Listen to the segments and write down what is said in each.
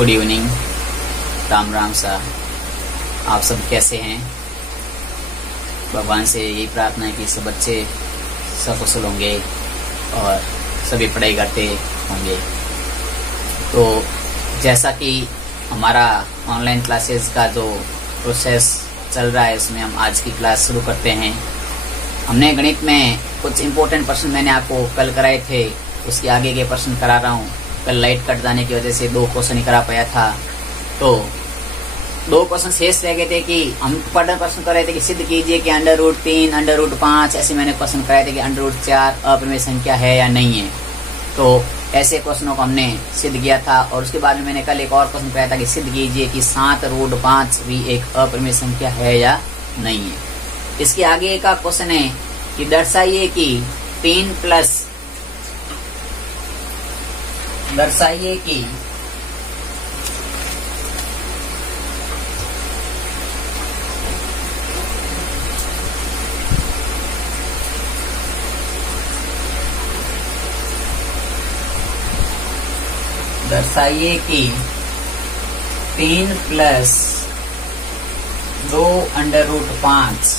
Good evening, Ram Ram सा। आप सब कैसे हैं? भगवान से यही प्रार्थना है कि सब बच्चे सकुशल होंगे और सभी पढ़ाई करते होंगे। तो जैसा कि हमारा ऑनलाइन क्लासेस का जो प्रोसेस चल रहा है, उसमें हम आज की क्लास शुरू करते हैं। हमने गणित में कुछ इम्पोर्टेंट प्रश्न मैंने आपको कल कराए थे, उसके आगे के प्रश्न करा रहा हूँ। कल लाइट कट जाने की वजह से 2 क्वेश्चन ही करा पाया था, तो 2 क्वेश्चन शेष रह गए थे कि हम पढ़ना प्रश्न कर रहे थे कि सिद्ध कीजिए कि √3, √5 ऐसे मैंने क्वेश्चन कराए थे कि √4 अपरिमेय संख्या है या नहीं है। तो ऐसे क्वेश्चनों को हमने सिद्ध किया था, और उसके बाद में मैंने कल एक और क्वेश्चन कराया था कि सिद्ध कीजिए कि 7√5 भी एक अपरिमेय संख्या है या नहीं है। इसके आगे का क्वेश्चन है कि दर्शाइए कि 3 प्लस दर्शाइए कि दर्शाइए कि 3 प्लस 2√5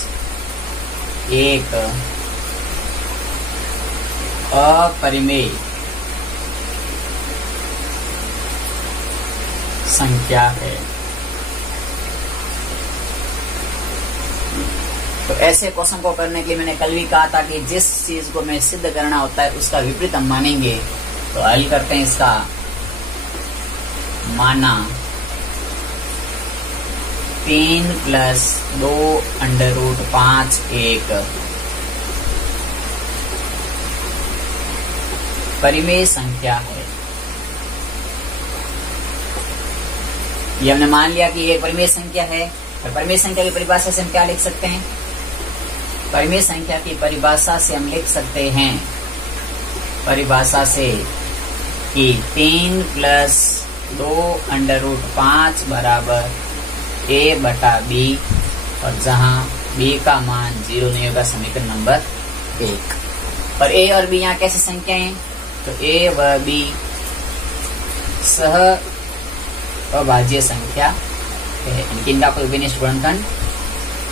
एक अपरिमेय संख्या है। तो ऐसे क्वेश्चन को करने के लिए मैंने कल भी कहा था कि जिस चीज को मैं सिद्ध करना होता है उसका विपरीत हम मानेंगे। तो हल करते हैं इसका। माना 3 प्लस 2√5 एक परिमेय संख्या है। ये हमने मान लिया कि ये परिमेय संख्या है। और परिमेय संख्या की परिभाषा से हम क्या लिख सकते हैं? परिमेय संख्या की परिभाषा से हम लिख सकते हैं, परिभाषा से, कि 3 प्लस 2√5 बराबर a/b, और जहां b का मान 0 नहीं होगा, समीकरण नंबर 1। और a और b यहाँ कैसी संख्या है? तो a व b सह अभाज्य संख्या है, इनका कोई विनिष्ठ गुणनखंड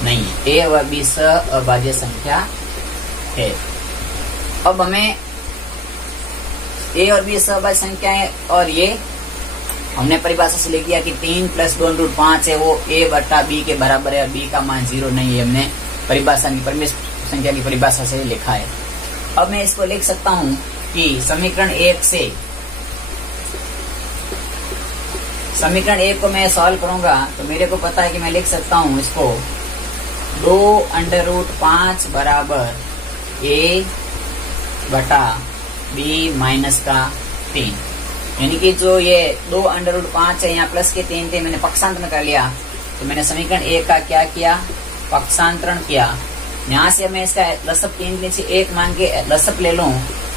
नहीं है। a व b सह अभाज्य संख्या है। अब हमें a और b सह अभाज्य संख्या है, और ये हमने परिभाषा से लिख दिया कि 3 प्लस 2√5 है, वो a/b के बराबर है, और b का मान 0 नहीं है। हमने परिभाषा की परिमेय संख्या की परिभाषा से लिखा है। अब मैं इसको लिख सकता हूं कि समीकरण 1 से, समीकरण 1 को मैं सॉल्व करूंगा तो मेरे को पता है कि मैं लिख सकता हूं इसको 2√5 बराबर a/b माइनस का 3, यानी कि जो ये 2√5 है, यहाँ प्लस के 3 थे, मैंने पक्षांतरण कर लिया। तो मैंने समीकरण 1 का क्या किया? पक्षांतरण किया। यहाँ से मैं इसका लसअप 3 में से 1 मान के लसअप ले लूं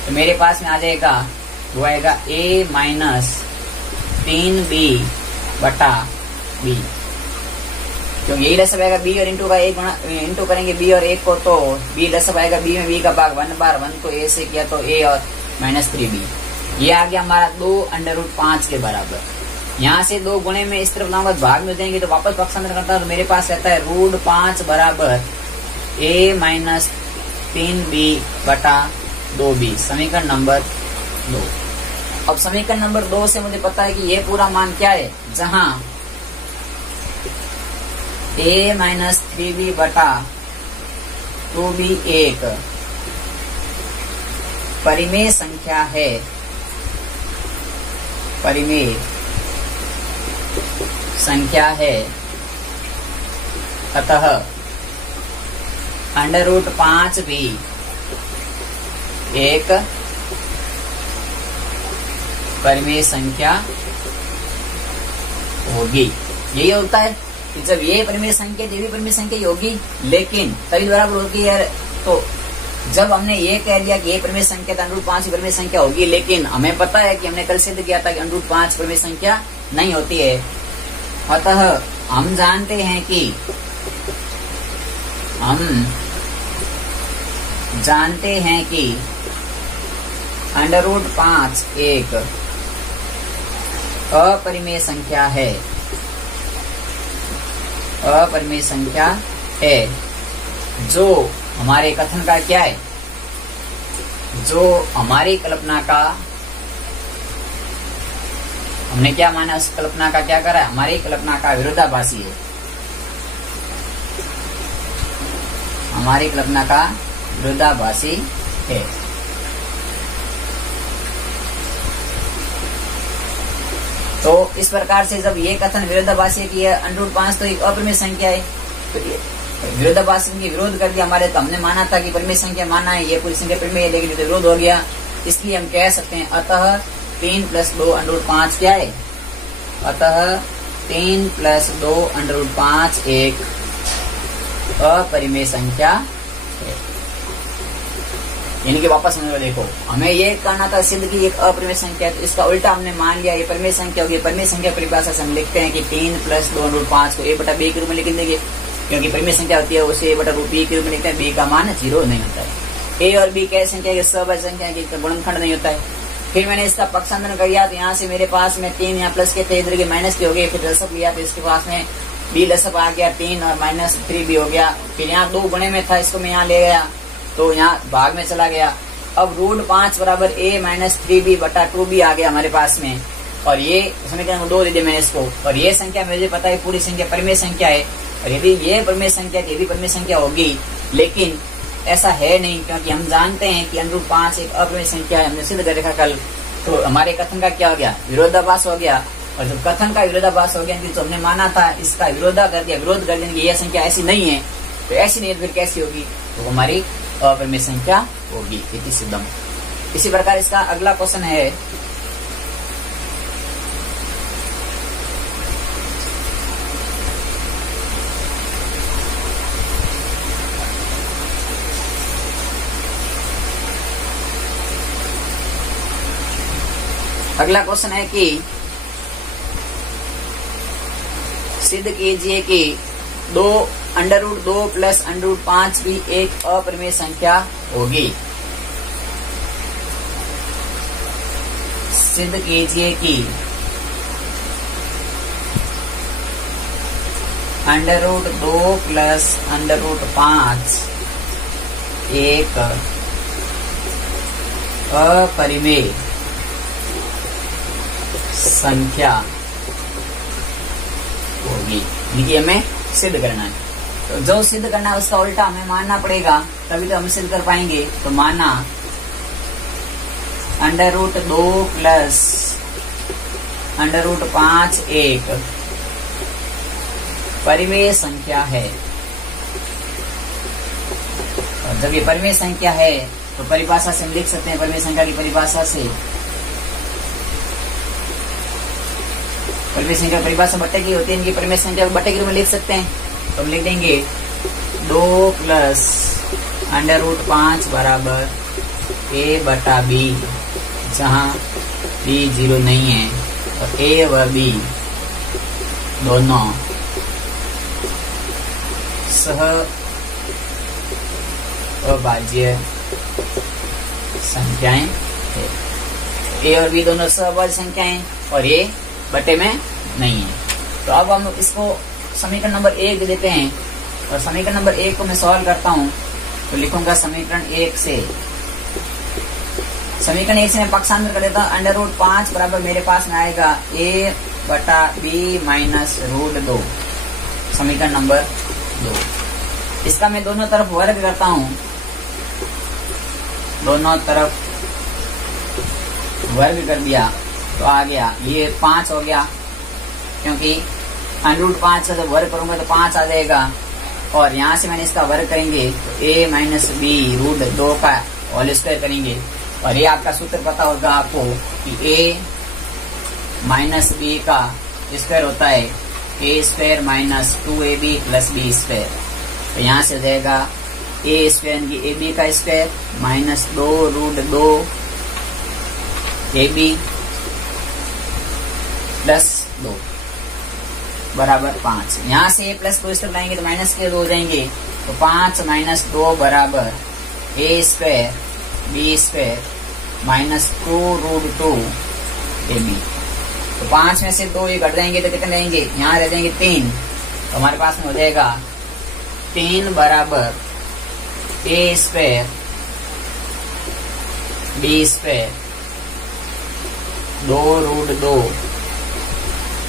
तो मेरे पास में आ जाएगा, वो आएगा a माइनस 3b/b, क्योंकि यही लसअप आएगा b और इंटू का 1 इंटू करेंगे b और 1 को, तो b लसअप आएगा b में b का भाग 1/1 को a से किया तो a और माइनस 3b, ये आ गया हमारा 2√5 के बराबर। यहाँ से 2 गुणे में इस तरफ लाऊंगा भाग में देंगे तो वापस पक्षांतर करता हूं तो मेरे पास रहता है √5 बराबर a माइनस 3b/2b, समीकरण नंबर 2। अब समीकरण नंबर 2 से मुझे पता है कि ये पूरा मान क्या है, जहां a माइनस 3b/2b एक परिमेय संख्या है, परिमेय संख्या है। अतः √5 भी एक परिमेय संख्या होगी। यही होता है कि जब ये परिमेय संख्या ये भी परिमेय संख्या होगी, लेकिन तभी बराबर होगी यार। तो जब हमने ये कह दिया कि ये परिमेय संख्या तो √5 परिमेय संख्या होगी, लेकिन हमें पता है कि हमने कल सिद्ध किया था कि √5 परिमेय संख्या नहीं होती है। अतः हम जानते हैं कि √5 एक अपरिमेय संख्या है, अपरिमेय संख्या है, जो हमारे कथन का क्या है, जो हमारी कल्पना का, हमने क्या माना, उस कल्पना का क्या करा, हमारी कल्पना का विरोधाभासी है, हमारी कल्पना का विरोधाभासी है। तो इस प्रकार से जब ये कथन विरोधाभासी है कि यह √5 तो एक अपरिमेय संख्या है, तो विरोधाभासी के विरोध कर दिया हमारे, तो हमने माना था कि परिमेय संख्या माना है, ये पूरी संख्या परिमेय है, लेकिन तो विरोध हो गया, इसलिए हम कह सकते हैं अतः 3 + 2 √5 क्या है, अतः 3 + 2 √5 एक अपरिमेय संख्या है। यानी कि वापस में देखो, हमें ये कहना था सिद्ध की एक अपरिमेय संख्या है, तो इसका उल्टा हमने मान लिया ये परिमेय संख्या होगी। परिमेय संख्या परिभाषा से हम लिखते हैं कि 3 + 2 √5 को a/b के रूप में लिख देंगे, क्योंकि परिमेय संख्या होती है उसे a/b के रूप में लिखते हैं, b का मान 0 नहीं होता है। a और b कैसी संख्या है, सहभाज्य संख्या है, गुणनखंड नहीं होता है। फिर मैंने इसका पक्षांतरण कर दिया, तो यहाँ से मेरे पास में 3 यहाँ प्लस के थे, इधर के माइनस के हो गए, फिर लसक लिया तो इसके पास में b लसक आ गया 3 और -3b हो गया। फिर यहाँ 2 गुणे में था, इसको मैं यहाँ ले गया तो यहाँ भाग में चला गया। अब √5 बराबर a - 3b/2b आ गया हमारे पास में, और ये समीकरण 2 दे दिया मैंने इसको। और ये संख्या मुझे पता है पूरी संख्या परिमेय संख्या है, और यदि ये परिमेय संख्या यदि परिमेय संख्या होगी, लेकिन ऐसा है नहीं, क्योंकि हम जानते हैं कि √5 एक अपरिमेय संख्या है, हमने सिद्ध कर देखा कल। तो हमारे कथन का क्या हो गया, विरोधाभास हो गया। और जब कथन का विरोधाभास हो गया तो हमने माना था इसका विरोधा कर दिया, विरोध कर देंगे, यह संख्या ऐसी नहीं है, तो ऐसी नहीं है फिर कैसी होगी, तो हमारी अपरिमेय संख्या होगी, इति सिद्धम। इसी प्रकार इसका अगला क्वेश्चन है, अगला क्वेश्चन है कि सिद्ध कीजिए कि 2 √2 + √5 भी एक अपरिमेय संख्या होगी। सिद्ध कीजिए कि √2 + √5 एक अपरिमेय संख्या होगी। देखिए हमें सिद्ध करना है, तो जो सिद्ध करना है उसका उल्टा हमें मानना पड़ेगा, तभी तो हम सिद्ध कर पाएंगे। तो माना √2 + √5 एक परिमेय संख्या है, और जब ये परिमेय संख्या है तो परिभाषा से हम लिख सकते हैं, परिमेय संख्या की परिभाषा से, परिमेय संख्या परिभाषा बट्टे की होती है, इनकी परिमेय संख्या बट्टे के रूप में लिख सकते हैं। तो हम लिख देंगे 2 + √5 बराबर a/b, जहाँ b 0 नहीं है, और a व b दोनों सह अभाज्य संख्याएं है। a और b दोनों सहभाज्य संख्याएं, और ये बटे में नहीं है। तो अब हम इसको समीकरण नंबर 1 देते हैं, और समीकरण नंबर 1 को मैं सॉल्व करता हूं, तो लिखूंगा समीकरण 1 से, समीकरण 1 से मैं पक्षांतर कर देता हूं। √5 बराबर मेरे पास में आएगा a/b - √2, समीकरण नंबर 2। इसका मैं दोनों तरफ वर्ग करता हूं, दोनों तरफ वर्ग कर दिया तो आ गया ये 5 हो गया, क्योंकि √5 का जब वर्ग करूंगा तो 5 आ जाएगा, और यहाँ से मैंने इसका वर्ग करेंगे तो a - b √2 का होल स्क्वायर करेंगे। और ये आपका सूत्र पता होगा आपको कि a - b का स्क्वायर होता है a² - 2ab + b²। तो यहाँ से हो जाएगा a² यानी कि ab का स्क्वायर -2 √2 ab +2 बराबर 5। यहाँ से +2 स्टेप लाएंगे तो माइनस के 2 हो जाएंगे, तो 5 - 2 बराबर a² b² -2 √2 ab। तो 5 में से 2 ये घट जाएंगे तो कितने रहेंगे, यहाँ रह जाएंगे 3। तो हमारे पास में हो जाएगा 3 बराबर a square b square 2√2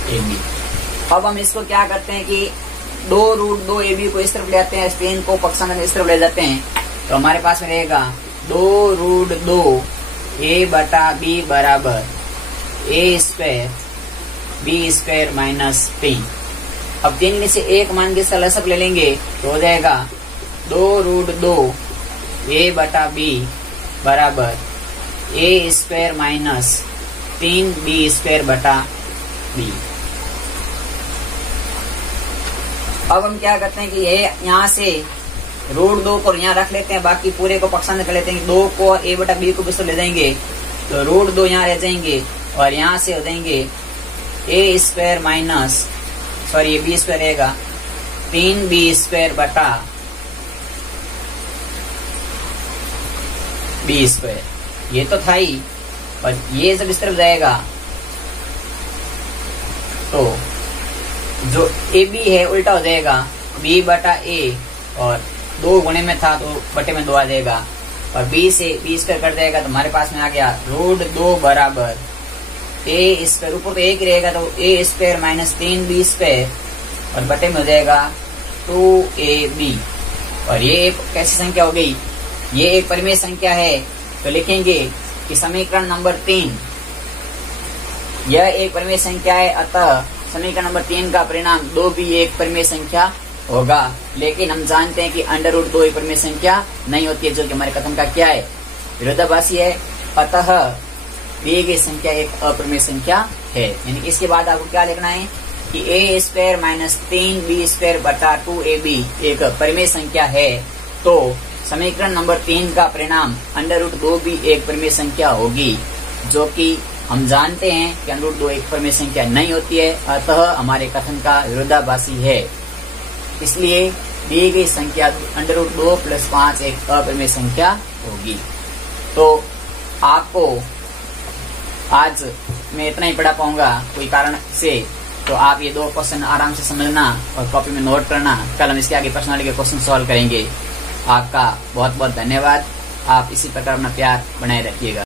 ab। अब हम इसको क्या करते हैं कि 2√2 ab को इस तरफ ले आते हैं, 3 को पक्षांतर इस तरफ ले जाते हैं। तो हमारे पास में रहेगा 2√2 a बटा b बराबर a square b square minus 3। अब 3 में से एक मान के इसका लसअप ले लेंगे तो हो जाएगा 2√2 a बटा b बराबर a square minus 3b square बटा b। अब हम क्या करते हैं कि ये यहाँ से √2 को यहाँ रख लेते हैं, बाकी पूरे को पक्षांतर कर लेते हैं। 2 को और a बटा b को भी ले जाएंगे तो √2 यहाँ रह जाएंगे और यहाँ से हो जाएंगे a square minus sorry b square रहेगा 3b स्क्वायर बटा b स्क्वायर। ये तो था ही, और ये जब इस तरफ जाएगा तो जो ए बी है उल्टा हो जाएगा, b बटा a और 2 गुणे में था तो बटे में 2 आ जाएगा और b से b स्क्वायर कट जाएगा। तो हमारे पास में आ गया √2 बराबर a स्क्वायर, ऊपर तो 1 ही रहेगा तो a square minus 3b square और बटे में हो जाएगा 2ab। और ये एक कैसी संख्या हो गई, ये एक परिमेय संख्या है। तो लिखेंगे कि समीकरण नंबर 3 यह एक परिमेय संख्या है, अतः समीकरण नंबर 3 का परिणाम 2 भी एक परिमेय संख्या होगा। लेकिन हम जानते हैं कि √2 एक परिमेय संख्या नहीं होती है, जो कि हमारे कथन का क्या है, विरोधाभासी है। अतः दिए गई संख्या एक अपरिमेय संख्या है। यानी इसके बाद आपको क्या लिखना है कि a square minus 3b square बटा 2ab एक परिमेय संख्या है। तो समीकरण नंबर 3 का परिणाम √2 भी एक परिमेय संख्या होगी, जो कि हम जानते हैं कि √2 एक परिमेय संख्या नहीं होती है, अतः हमारे कथन का विरोधाभासी है। इसलिए दी गई संख्या √2 + 5 एक अपरिमेय संख्या होगी। तो आपको आज मैं इतना ही पढ़ा पाऊंगा कोई कारण से, तो आप ये 2 क्वेश्चन आराम से समझना और कॉपी में नोट करना। कल हम इसके आगे पर्सनालिटी के क्वेश्चन सॉल्व करेंगे। आपका बहुत बहुत धन्यवाद। आप इसी प्रकार अपना प्यार बनाए रखिएगा।